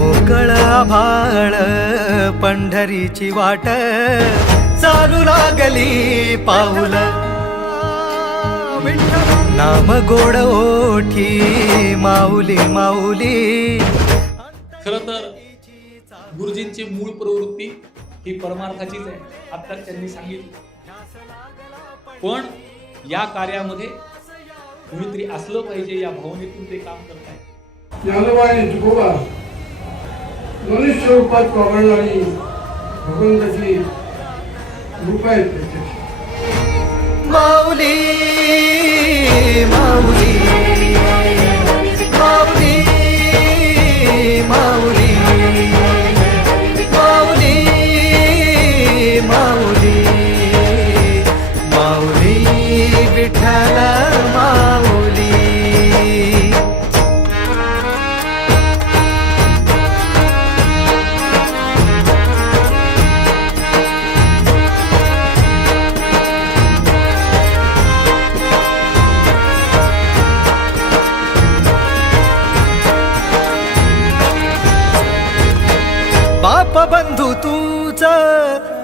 मोकळ आभाळ पंढरीची वाट. चालू लागली पाऊल. नाम गोड ओठी माऊली माऊली. खरं तर गुरुजींची मूळ प्रवृत्ती ही परमार्थाचीच आहे आता त्यांनी सांगितलं. पण या कार्यामध्ये कुणीतरी असलं पाहिजे या भावनेतून ते काम करत तुकोबा मनुष्य रूपात वावरणारी भगवंताची रूप आहेत प्रत्यक्ष. माऊली माऊली माऊली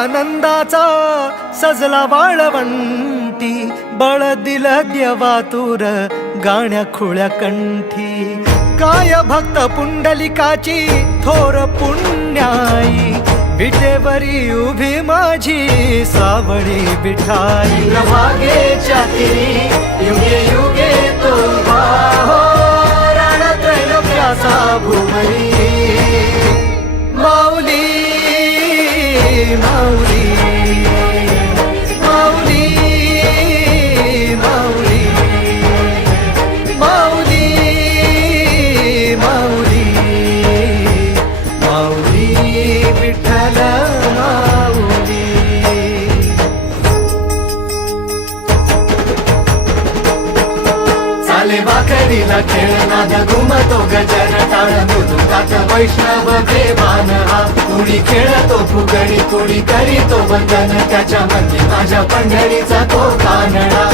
आनंदाचा सजला वाळवंटी बळ दिल देवातूर गाण्या खुळ्या कंठी. काय भक्त पुंडलिकाची थोर पुण्याई विटेवरी उभी माझी सावळी बिठाई प्रभागेच्या तिरी युगे माऊली हरीला खेळ नाद घुमतो गजर टाळ मृदुकात वैष्णव देवान हा. कुणी खेळतो फुगडी कुणी करीतो वंदन. त्याच्या मध्ये माझ्या पंढरीचा तो कानडा